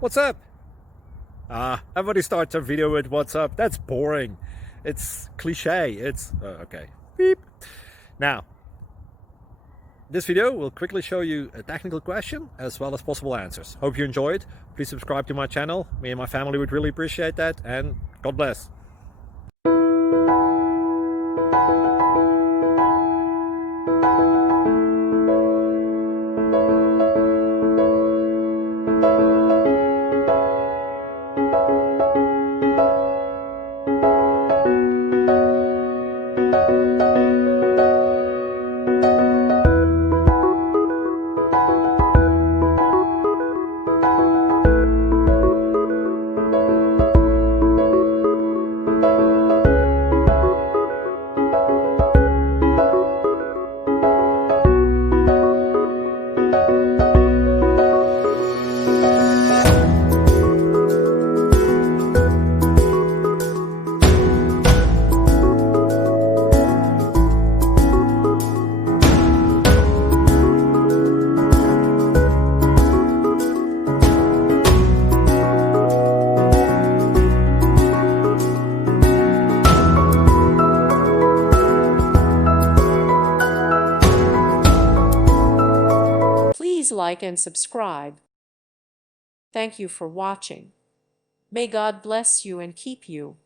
What's up? Everybody starts a video with what's up. That's boring. It's cliche. It's okay. Beep. Now, this video will quickly show you a technical question as well as possible answers. Hope you enjoyed. Please subscribe to my channel. Me and my family would really appreciate that, and God bless. Please like and subscribe. Thank you for watching. May God bless you and keep you.